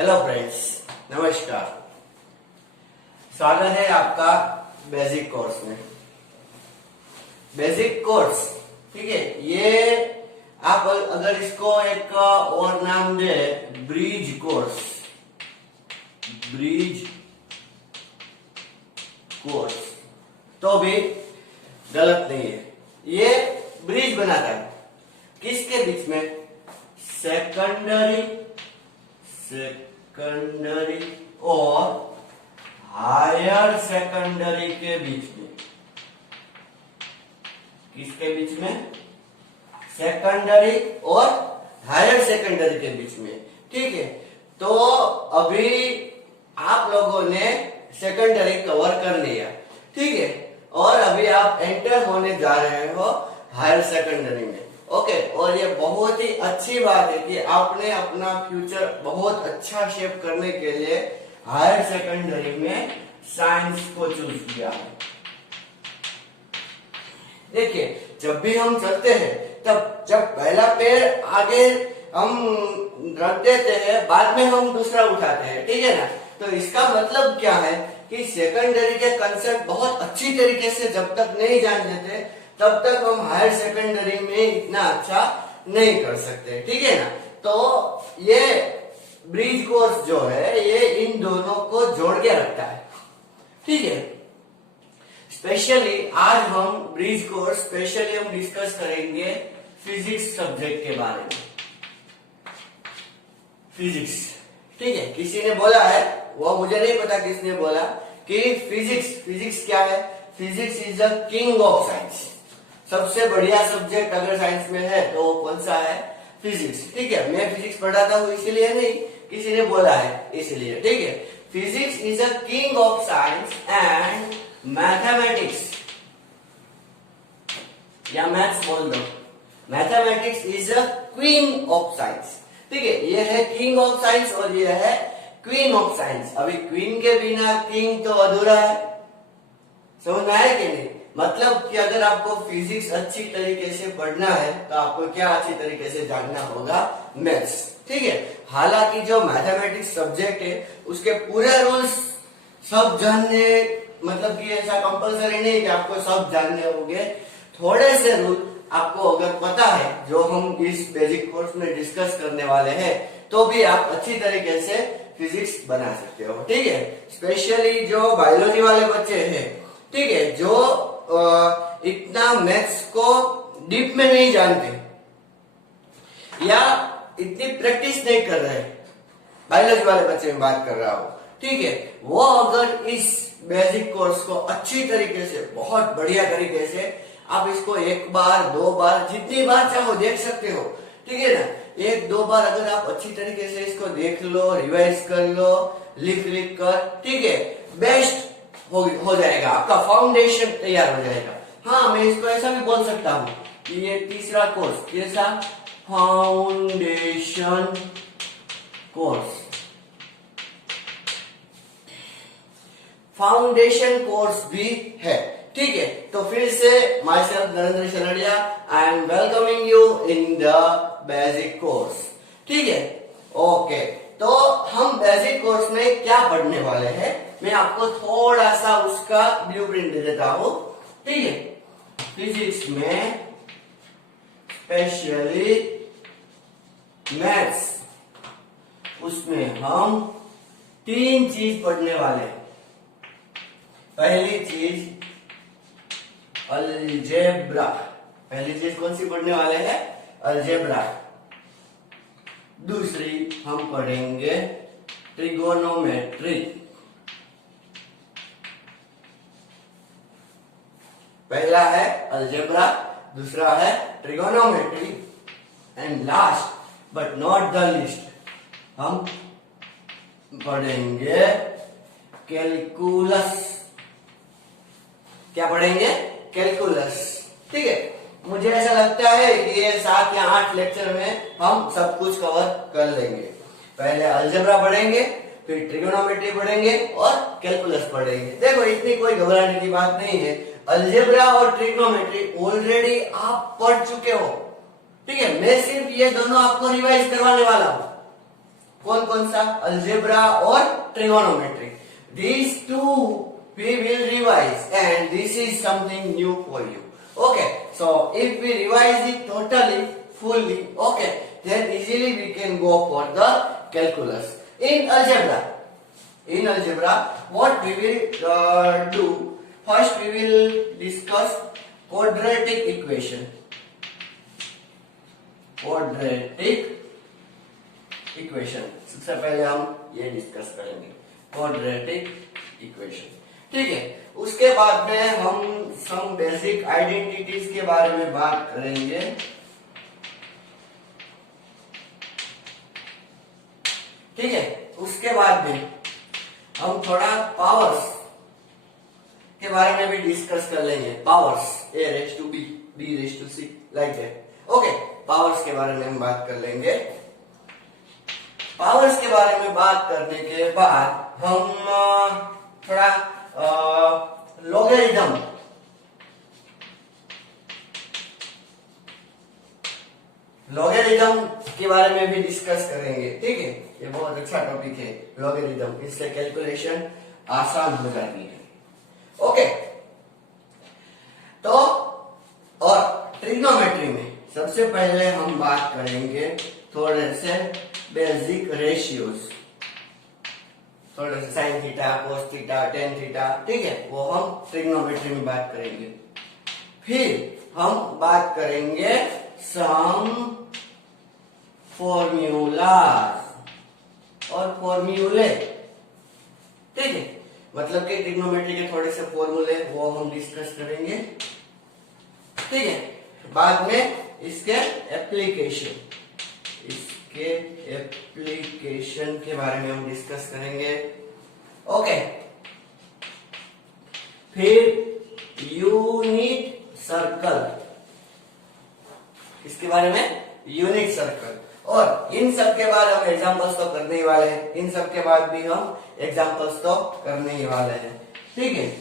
Hello friends, नमस्कार। स्वागत है आपका बेसिक कोर्स में। बेसिक कोर्स, ठीक है। ये आप अगर इसको एक और नाम दे ब्रिज कोर्स, ब्रिज कोर्स, तो भी गलत नहीं है। ये ब्रिज बनाता है किसके बीच में? सेकेंडरी और हायर सेकेंडरी के बीच में। किसके बीच में? सेकेंडरी और हायर सेकेंडरी के बीच में, ठीक है। तो अभी आप लोगों ने सेकेंडरी कवर कर लिया, ठीक है, और अभी आप एंटर होने जा रहे हो हायर सेकेंडरी में। ओके, और ये बहुत ही अच्छी बात है कि आपने अपना फ्यूचर बहुत अच्छा शेप करने के लिए हायर सेकेंडरी में साइंस को चूज किया है। देखिए, जब भी हम चलते हैं तब जब पहला पैर आगे हम रख देते हैं, बाद में हम दूसरा उठाते हैं, ठीक है ना। तो इसका मतलब क्या है कि सेकेंडरी के कंसेप्ट बहुत अच्छी तरीके से जब तक नहीं जान लेते तब तक हम हायर सेकेंडरी में इतना अच्छा नहीं कर सकते, ठीक है ना। तो ये ब्रिज कोर्स जो है ये इन दोनों को जोड़ के रखता है, ठीक है। स्पेशली आज हम ब्रिज कोर्स स्पेशली हम डिस्कस करेंगे फिजिक्स सब्जेक्ट के बारे में। फिजिक्स, ठीक है। किसी ने बोला है, वो मुझे नहीं पता किसने बोला, कि फिजिक्स क्या है? Physics is the king of science. सबसे बढ़िया सब्जेक्ट अगर साइंस में है तो कौन सा है? फिजिक्स, ठीक है। मैं फिजिक्स पढ़ाता हूँ इसलिए नहीं, किसी ने बोला है इसलिए, ठीक है। Physics is a king of science and mathematics, या मैथ्स बोल दो, mathematics is a queen of science, ठीक है। ये है किंग ऑफ साइंस और ये है क्वीन ऑफ साइंस। अभी क्वीन के बिना किंग तो अधूरा है, समझ में आया कि नहीं? मतलब कि अगर आपको फिजिक्स अच्छी तरीके से पढ़ना है तो आपको क्या अच्छी तरीके से जानना होगा? मैथ्स, ठीक है। हालांकि जो मैथमेटिक्स सब्जेक्ट है उसके पूरे रूल्स सब जानने, मतलब कि ऐसा कंपलसरी नहीं कि आपको सब जानने होंगे। थोड़े से रूल आपको अगर पता है जो हम इस बेसिक कोर्स में डिस्कस करने वाले हैं तो भी आप अच्छी तरीके से फिजिक्स बना सकते हो, ठीक है। स्पेशली जो बायोलॉजी वाले बच्चे हैं, ठीक है, जो इतना मैथ्स को डीप में नहीं जानते या इतनी प्रैक्टिस नहीं कर रहे, बायोलॉजी वाले बच्चे में बात कर रहा हूं, ठीक है। वो अगर इस बेसिक कोर्स को अच्छी तरीके से, बहुत बढ़िया तरीके से, आप इसको एक बार, दो बार, जितनी बार चाहो देख सकते हो, ठीक है ना। एक दो बार अगर आप अच्छी तरीके से इसको देख लो, रिवाइज कर लो, लिख कर, ठीक है, बेस्ट हो जाएगा, आपका फाउंडेशन तैयार हो जाएगा। हाँ, मैं इसको ऐसा भी बोल सकता हूँ कि ये तीसरा कोर्स कैसा? Foundation course. फाउंडेशन कोर्स भी है, ठीक है। तो फिर से myself Narendra Sharaniya, I am welcoming you in the basic course, ठीक है। ओके, तो हम बेसिक कोर्स में क्या पढ़ने वाले हैं, मैं आपको थोड़ा सा उसका ब्लूप्रिंट दे देता हूं, ठीक है। फिजिक्स में स्पेशली मैथ्स, उसमें हम तीन चीज पढ़ने वाले हैं। पहली चीज अलजेब्रा। पहली चीज कौन सी पढ़ने वाले हैं? अलजेब्रा। दूसरी हम पढ़ेंगे ट्रिगोनोमेट्री। पहला है अलजेब्रा, दूसरा है trigonometry, and last but not the least हम पढ़ेंगे कैलकुलस। क्या पढ़ेंगे? कैलकुलस, ठीक है। मुझे ऐसा लगता है कि ये 7 या 8 लेक्चर में हम सब कुछ कवर कर लेंगे। पहले अलजेब्रा पढ़ेंगे, फिर ट्रिगोनोमेट्री पढ़ेंगे और कैलकुलस पढ़ेंगे। देखो, इतनी कोई घबराने की बात नहीं है। अलजेब्रा और ट्रिगोनोमेट्री ऑलरेडी आप पढ़ चुके हो, ठीक है। मैं सिर्फ ये दोनों आपको रिवाइज करवाने वाला हूं, कौन कौन सा? अलजेब्रा और trigonometry. These two we will revise and this is something new for you. Okay, so if we revise it totally, fully, okay, then easily we can go for the calculus. In algebra, what we will do? First we will discuss quadratic equation. सबसे पहले हम ये discuss करेंगे quadratic equation. ठीक है, उसके बाद में हम सम बेसिक आइडेंटिटीज के बारे में बात करेंगे. ठीक है, उसके बाद में हम थोड़ा पावर्स के बारे में भी डिस्कस कर लेंगे. Powers a raised to b, b raised to c, like that. Okay, powers के बारे में हम बात कर लेंगे. पावर्स के बारे में बात करने के बाद हम थोड़ा लॉगरिथम के बारे में भी डिस्कस करेंगे. ठीक है, ये बहुत अच्छा टॉपिक है लॉगरिथम. इससे कैलकुलेशन आसान हो जाती है. ओके, तो और ट्रिग्नोमेट्री में सबसे पहले हम बात करेंगे थोड़े से बेसिक रेशियोज. थोड़े से sine theta, cos theta, tan theta. ठीक है, वो हम ट्रिग्नोमेट्री में बात करेंगे. फिर हम बात करेंगे सम फॉर्मूलाज और फॉर्मूले. ठीक है, मतलब कि ट्रिग्नोमेट्री के थोड़े से फॉर्मूले वो हम डिस्कस करेंगे. ठीक है, बाद में इसके एप्लीकेशन के बारे में हम डिस्कस करेंगे. ओके, फिर यूनिट सर्कल, इसके बारे में यूनिट सर्कल. और इन सब के बाद हम एग्जांपल्स तो करने ही वाले हैं. इन सब के बाद भी हम एग्जांपल्स तो करने ही वाले हैं. ठीक है,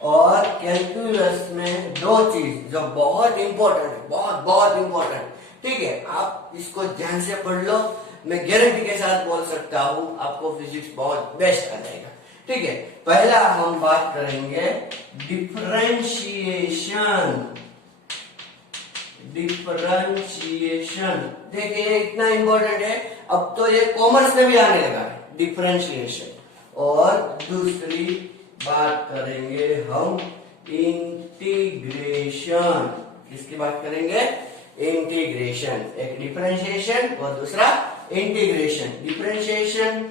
और कैलकुलस में दो चीज जो बहुत इंपॉर्टेंट है, बहुत इंपॉर्टेंट. ठीक है, आप इसको ध्यान से पढ़ लो. मैं गारंटी के साथ बोल सकता हूं आपको फिजिक्स बहुत बेस्ट आ जाएगा. ठीक है, पहला हम बात करेंगे डिफरेंशिएशन. देखिए, इतना इंपॉर्टेंट है. अब तो ये कॉमर्स में भी आने लगा है डिफरेंशिएशन. और दूसरी बात करेंगे हम इंटीग्रेशन. किसकी बात करेंगे? इंटीग्रेशन. एक डिफरेंशिएशन और दूसरा इंटीग्रेशन. डिफरेंशिएशन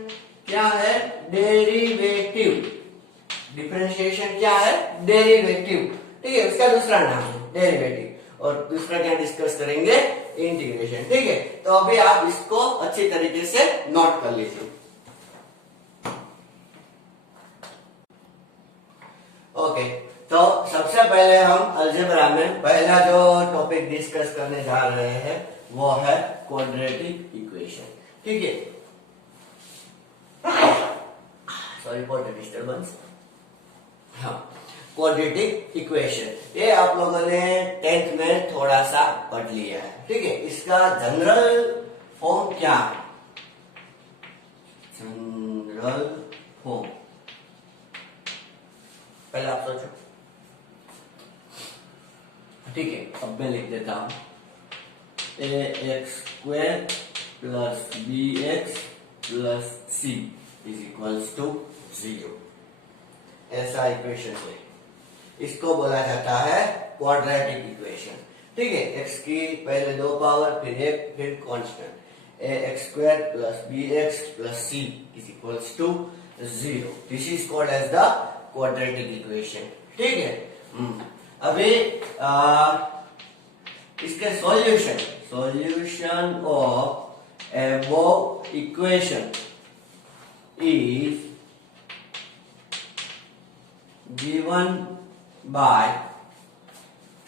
क्या है? डेरिवेटिव. डिफरेंशिएशन क्या है? डेरिवेटिव. ठीक है, उसका दूसरा नाम है डेरिवेटिव. और दूसरा क्या डिस्कस करेंगे? इंटीग्रेशन. ठीक है, तो अभी आप इसको अच्छी तरीके से नोट कर लीजिए. ओके, तो सबसे पहले हम अलजेब्रा में पहला जो टॉपिक डिस्कस करने जा रहे हैं वो है क्वाड्रेटिक इक्वेशन. ठीक है, सॉरी फॉर द डिस्टर्बेंस. हाँ, क्वाड्रेटिक इक्वेशन ये आप लोगों ने 10th में थोड़ा सा पढ़ लिया है. ठीक है, इसका जनरल फॉर्म क्या है? जनरल फॉर्म पहले आप सोचो. ठीक है, अब मैं लिख देता हूं ax² plus bx plus c is equals to 0. ऐसा इक्वेशन है, इसको बोला जाता है क्वाड्रेटिक इक्वेशन. ठीक है, x की पहले दो पावर फिर एक फिर constant. ax² plus bx plus c is equals to 0. This is called as the quadratic equation. ठीक है, अभी इसके solution of above equation is given by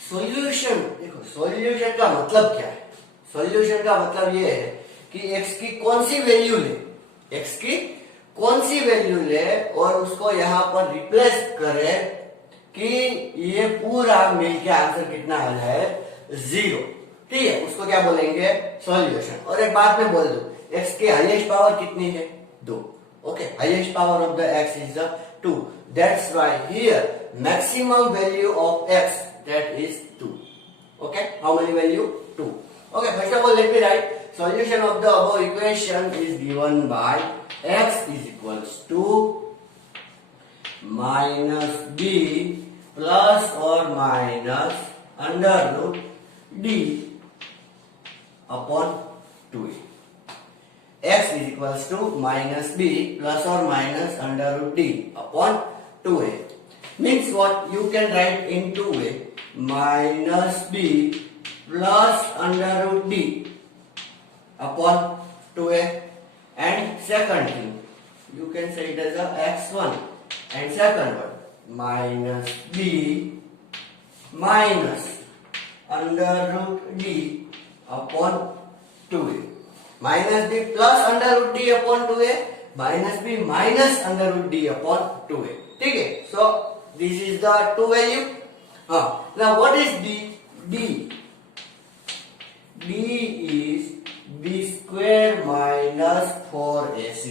solution. देखो, सॉल्यूशन का मतलब क्या है? सॉल्यूशन का मतलब ये है कि x की कौन सी वैल्यू ले, x की कौन सी वैल्यू ले और उसको यहां पर रिप्लेस करे कि ये पूरा मिलके आंसर कितना आ जाए? 0. ठीक है, उसको क्या बोलेंगे? सॉल्यूशन. और एक बात मैं बोल दूं, x की हाईएस्ट पावर कितनी है? 2. Okay, highest power of the x is the 2. That's why here maximum value of x that is 2. Okay, how many value? 2. Okay, first of all let me right solution of the above equation is given by x is equals to minus b plus or minus under root d upon 2a. X is equals to minus b plus or minus under root d upon 2a. Means what? You can write in 2a minus b plus under root d upon 2a. And second thing, you can say it as a x1. And second one, minus b minus under root d upon 2a. Minus b plus under root d upon 2a, minus b minus under root d upon 2a. ठीक है? So this is the two value. Now what is d? D is b square minus 4ac.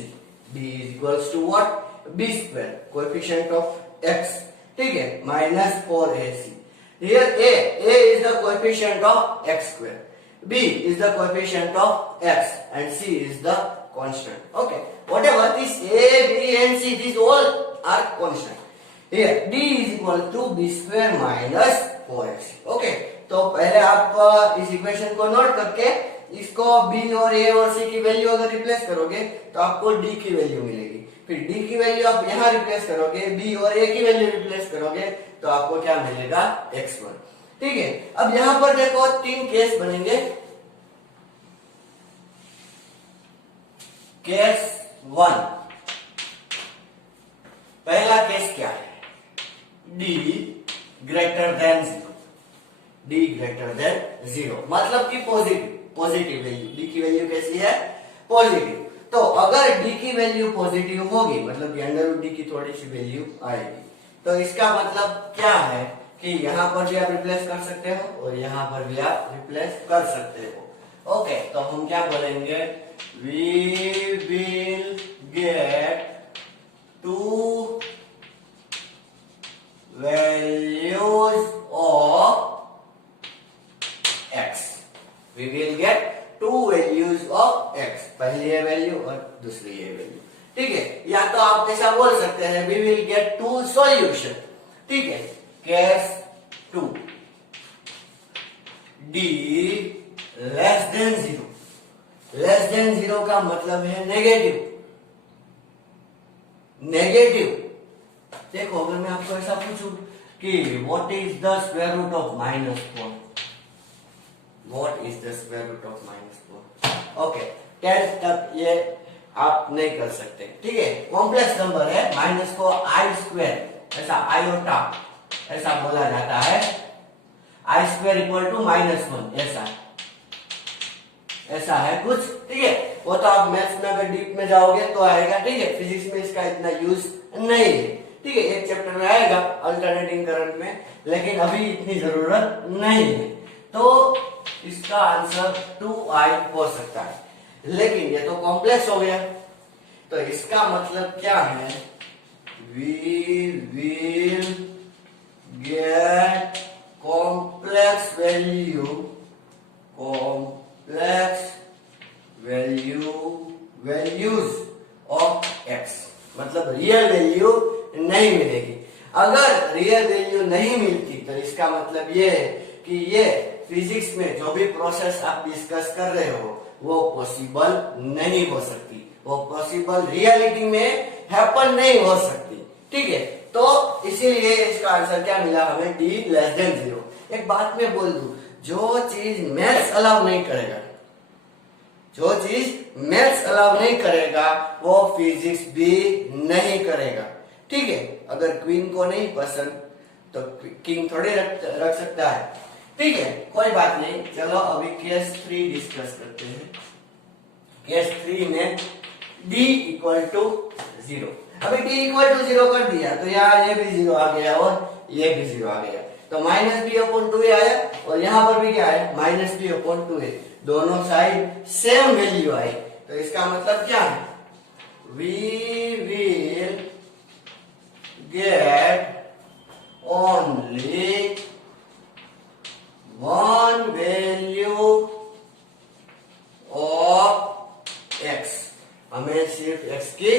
d is equals to what? b square, coefficient of x. ठीक है? minus 4ac. Here a is the coefficient of x square, b is the coefficient of x, and c is the constant. Okay, whatever this a, b and c, these all are constant. Here d is equal to b square minus 4ac. Okay, तो पहले आप इस equation को note करके इसको b और a और c की वैल्यू अगर रिप्लेस करोगे तो आपको d की वैल्यू मिलेगी. फिर d की वैल्यू आप यहाँ रिप्लेस करोगे, b और a की वैल्यू रिप्लेस करोगे तो आपको क्या मिलेगा? x1. ठीक है, अब यहाँ पर देखो 3 केस बनेंगे. केस 1, पहला केस क्या है? d greater than 0. d greater than 0 मतलब कि पॉजिटिव वैल्यू. d की वैल्यू कैसी है? पॉजिटिव. तो अगर d की वैल्यू पॉजिटिव होगी मतलब अंडर रूट d की थोड़ी सी वैल्यू आएगी, तो इसका मतलब क्या है कि यहाँ पर भी आप रिप्लेस कर सकते हो और यहाँ पर भी आप रिप्लेस कर सकते हो. ओके, तो हम क्या बोलेंगे? We will get 2 values of x. We will get 2 values of x. पहली ये वैल्यू और दूसरी ये वैल्यू. ठीक है, या तो आप ऐसा बोल सकते हैं we will get 2 solution. ठीक है, case 2 d less than 0. Less than 0 का मतलब है नेगेटिव. देखो, अगर मैं आपको ऐसा पूछूं कि what is the square root of -4, what is the square root of -4? Okay, 10 तक ये आप नहीं कर सकते. ठीक है, कॉम्प्लेक्स नंबर है. माइनस को आई स्क्वायर, ऐसा आयोटा ऐसा बोला जाता है. आई स्क्वायर इक्वल टू -1 ऐसा है कुछ. ठीक है, वो तो आप मैथ्स में अगर डीप में जाओगे तो आएगा. ठीक है, फिजिक्स में इसका इतना यूज नहीं है. ठीक है, एक चैप्टर में आएगा अल्टरनेटिंग करंट में, लेकिन अभी इतनी जरूरत नहीं है. तो इसका आंसर 2i हो सकता है, लेकिन ये तो कॉम्प्लेक्स हो गया. तो इसका मतलब क्या है? We will get complex values of x. मतलब रियल वैल्यू नहीं मिलेगी. अगर रियल वैल्यू नहीं मिलती तो इसका मतलब ये है कि ये फिजिक्स में जो भी प्रोसेस आप डिस्कस कर रहे हो वो पॉसिबल नहीं हो सकती. वो पॉसिबल रियलिटी में हैपन नहीं हो सकती. ठीक है, तो इसीलिए इसका आंसर क्या मिला हमें? d less than 0. एक बात मैं बोल दूं, जो चीज मैथ्स अलाउ नहीं करेगा वो फिजिक्स भी नहीं करेगा. ठीक है, अगर क्वीन को नहीं पसंद तो किंग थोड़े रख सकता है. ठीक है, कोई बात नहीं. चलो अभी केस 3 डिस्कस करते हैं. केस 3 में d इक्वल टू 0. अभी d इक्वल टू 0 कर दिया तो यहाँ ये भी 0 आ गया और ये भी 0 आ गया. तो -b/2a आया और यहाँ पर भी क्या है? -b/2a. दोनों साइड सेम वैल्यू आई. तो इसका मतलब क्या है, we will get only one value of x, हमें सिर्फ x की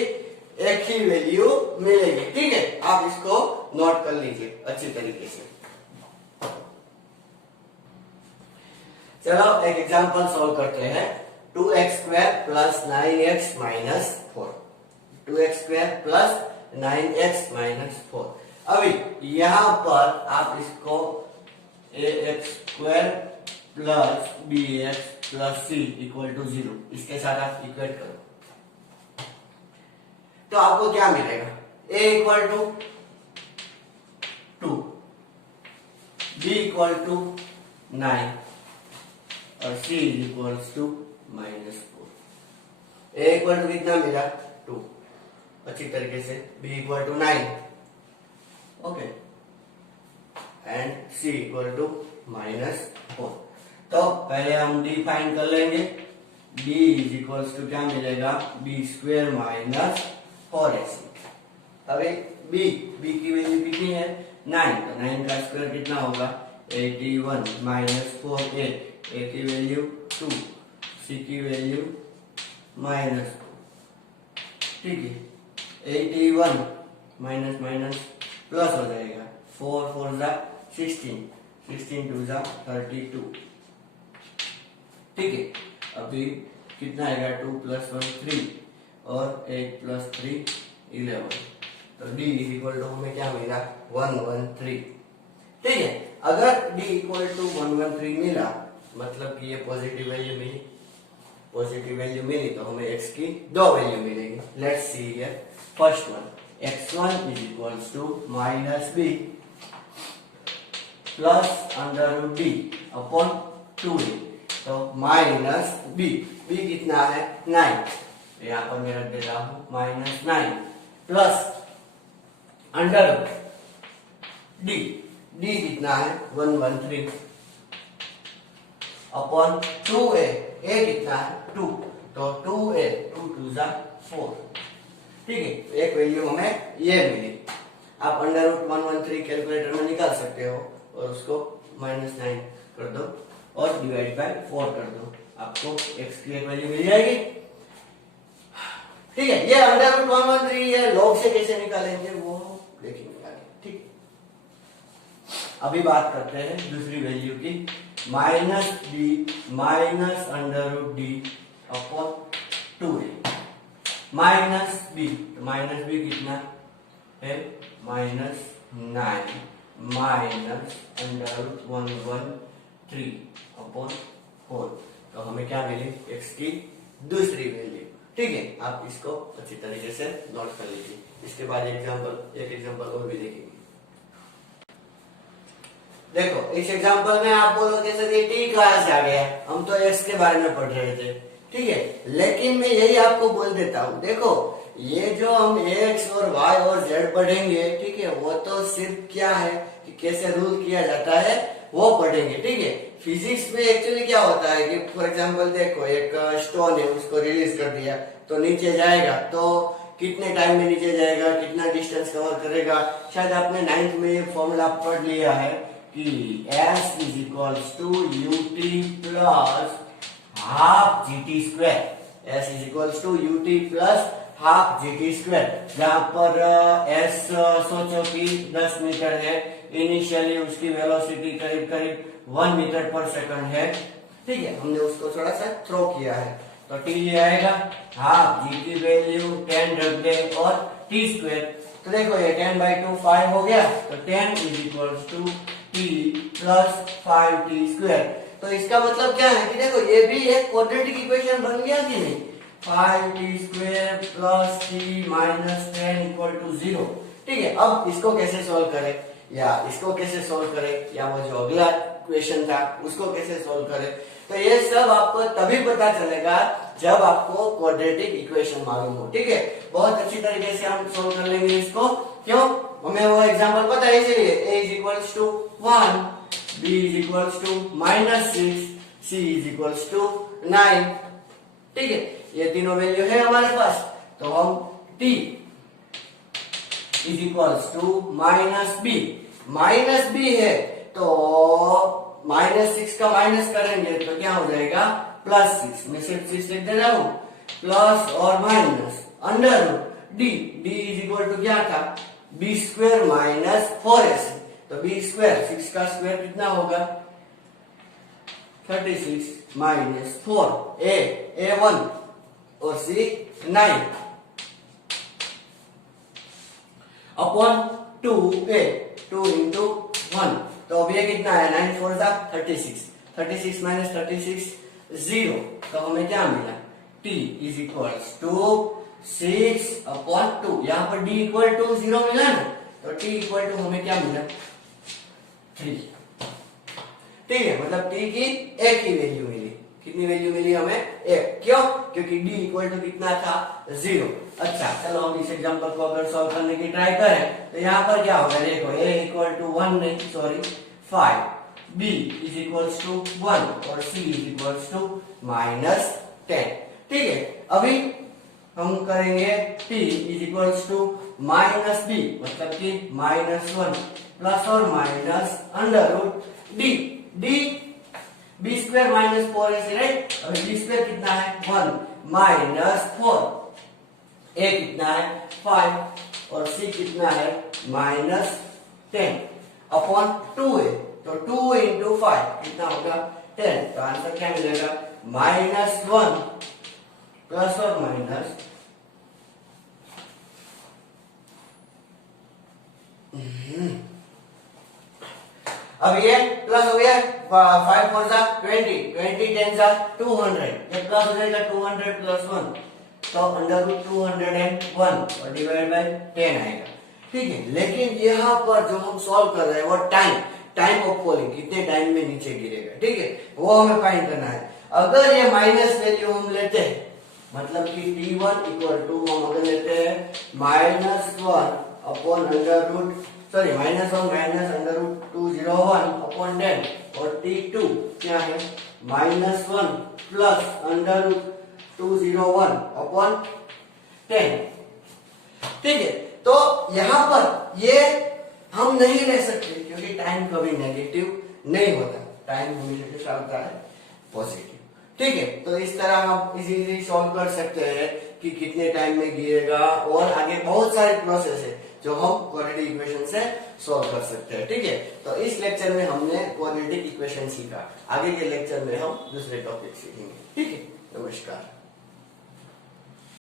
एक ही वैल्यू मिलेगी। ठीक है, आप इसको नोट कर लीजिए अच्छी तरीके से। चलो एक एग्जांपल सॉल्व करते हैं। 2x² plus 9x minus 4, 2x² plus 9x minus 4। अभी यहां पर आप इसको ax² plus bx plus c equal to 0, इसके साथ आप इक्वेट करो तो आपको क्या मिलेगा, a equal to 2, b equal to 9 और c equals to minus 4। a equal to कितना मिला, 2 अच्छी तरीके से, b equal to 9, okay, and c equal to minus 4। तो पहले हम d फाइंड कर लेंगे, d इज इक्वल्स टू क्या मिलेगा, b स्क्वायर माइनस 4ac। अभी b की वैल्यू कितनी है, 9, तो 9 का स्क्वायर कितना होगा, 81 माइनस 4a, a की वैल्यू 2, c की वैल्यू माइनस 2। ठीक है, 81 माइनस माइनस प्लस हो जाएगा, 4 4 जा 16, 16 2 जा 32। ठीक है, अभी कितना आएगा, 2 प्लस 1 3 और 8 प्लस 3 11। तो d इक्वल टू हमें क्या मिला, 113। ठीक है, अगर d इक्वल टू 113 मिला मतलब कि ये पॉजिटिव वैल्यू मिली, पॉजिटिव वैल्यू मिली तो हमें x की दो वैल्यू मिलेगी। Let's see here, first one, x1 is equals to minus b plus under root d upon 2a। तो माइनस b कितना है, 9, यहाँ पर मैं रख देता हूं माइनस 9 प्लस अंडर d कितना है, 113 अपॉन 2a, a कितना है, 2, तो 2a 2 2 जा 4। ठीक है, एक वैल्यू हमें ये मिली। आप अंडर रूट 113 कैलकुलेटर में निकाल सकते हो और उसको माइनस 9 कर दो और डिवाइड बाय 4 कर दो, आपको x की एक वैल्यू मिल जाएगी। ठीक है, ये अंडर रूट 113 है, लॉग से कैसे निकालेंगे वो देखेंगे आगे। ठीक, अभी बात करते हैं दूसरी वैल्यू की, minus b minus under root d upon 2a minus b, तो माइनस b कितना है, minus 9 minus under root 113 upon 4। तो हमें क्या मिली, x की दूसरी वैल्यू। ठीक है, आप इसको अच्छी तरीके से नोट कर लीजिए। इसके बाद एक एग्जांपल और भी देखेंगे। देखो इस एग्जांपल में आप बोलोगे सर ये t कहां से आ गया, हम तो x के बारे में पढ़ रहे थे। ठीक है, लेकिन मैं यही आपको बोल देता हूं, देखो ये जो हम x और y और z पढ़ेंगे, ठीक है, वो तो सिर्फ क्या है कि कैसे रूल किया जाता है वो पढ़ेंगे। ठीक है, फिजिक्स में एक्चुअली क्या होता है कि फॉर एग्जांपल देखो एक स्टोन है, उसको रिलीज कर दिया तो नीचे जाएगा, तो कितने टाइम में नीचे जाएगा, कितना डिस्टेंस कवर करेगा, शायद आपने 9th में ये फॉर्मूला पढ़ लिया है कि s is equals to ut plus half gt square. s is equals to ut plus half gt square, जहां पर s सोचो कि 10 मीटर है, इनिशियली उसकी वेलोसिटी करीब करीब 1 मीटर पर सेकंड है। ठीक है, हमने उसको थोड़ा सा थ्रो किया है, तो t ये आएगा, हाफ g की वैल्यू 10 रख दे और t स्क्वायर, तो देखो ये 10/2 5 हो गया, तो 10 is equals to t plus 5t square. तो इसका मतलब क्या है कि देखो ये भी एक क्वाड्रेटिक इक्वेशन बन गया कि नहीं, 5t square plus t minus 10 equal to 0। ठीक है, अब इसको कैसे सोल्व करें, या इसको कैसे सोल्व करें, या वो जो अगला क्वेश्चन था उसको कैसे सोल्व करें, तो ये सब आपको तभी पता चलेगा जब आपको क्वाड्रेटिक इक्वेशन मालूम हो। ठीक है, बहुत अच्छी तरीके से हम सोल्व कर लेंगे इसको, क्यों, हमें वो एग्जांपल पता है, इसीलिए a is equals to 1, b is equals to -6, c is equals to 9। ठीक है, ये तीनों वैल्यू है हमारे पास, तो हम t is equals to minus B है तो -6 का माइनस करेंगे तो क्या हो जाएगा +6, मैं सिर्फ 6 लिख दे रहा हूं, प्लस और minus under root D is equal to क्या था बी स्क्वायर माइनस 4ac, तो बी स्क्वायर 6 का स्क्वायर कितना होगा 36 माइनस 4 ए 1 और सी 9 अपॉन 2a 2 इंटू 1, तो अब ये कितना है 9 4 जा 36 माइनस 36 0, तो हमें क्या मिला t is equals to 6 upon 2, यहाँ पर d इक्वल टू 0 मिला ना, तो t इक्वल टू हमें क्या मिला 3, ठीक है, मतलब t की एक ही वैल्यू मिली, कितनी वैल्यू मिली हमें एक, क्यों क्योंकि d इक्वल टू कितना था 0। अच्छा चलो हम इस एग्जांपल को अगर सॉल्व करने की ट्राई करें तो यहाँ पर क्या होगा देखो a इक्वल टू 1 नहीं sorry 5, b is equals to 1 और c इज इक्वल्स टू -10, ठीक है। अभी हम करेंगे t is equals to -b मतलब कि -1 प्लस और minus under root d b square minus 4ac right, अभी b स्क्वायर कितना है 1 माइनस 4, a कितना है 5 और c कितना है -10 अपॉन 2a, तो 2 इंटू 5 कितना होगा 10, तो आंसर क्या मिलेगा -1 प्लस और माइनस अब ये प्लस हो गया 5 4 जा 20 10 जा 200, ये प्लस हो जाएगा 200 प्लस 1 तो अंडर रूट 201 और डिवाइड बाय 10 आएगा, ठीक है। लेकिन यहाँ पर जो हम सॉल्व कर रहे हैं वो टाइम ऑफ फॉलिंग, कितने टाइम में नीचे गिरेगा, ठीक है, वो हमें फाइंड करना है। अगर ये माइनस वैल्यू हम लेते हैं मतलब कि t1 इक्वल टू हम अगर लेते हैं -1 upon under root sorry -1 minus under root 201 upon 10 और t2 क्या है -1 प्लस अंडर रूट 201 अपॉन 10, ठीक है। तो यहाँ पर ये हम नहीं ले सकते क्योंकि टाइम कभी नेगेटिव नहीं होता, टाइम हमेशा कैसा होता है पॉजिटिव, ठीक है। तो इस तरह हम इजीली सॉल्व कर सकते हैं कि कितने टाइम में गिरेगा, और आगे बहुत सारे प्रोसेस है जो हम क्वाड्रेटिक इक्वेशन से सॉल्व कर सकते हैं, ठीक है। तो इस लेक्चर में हमने क्वाड्रेटिक इक्वेशन सीखा, आगे के लेक्चर में हम दूसरे टॉपिक सीखेंगे, ठीक है। नमस्कार।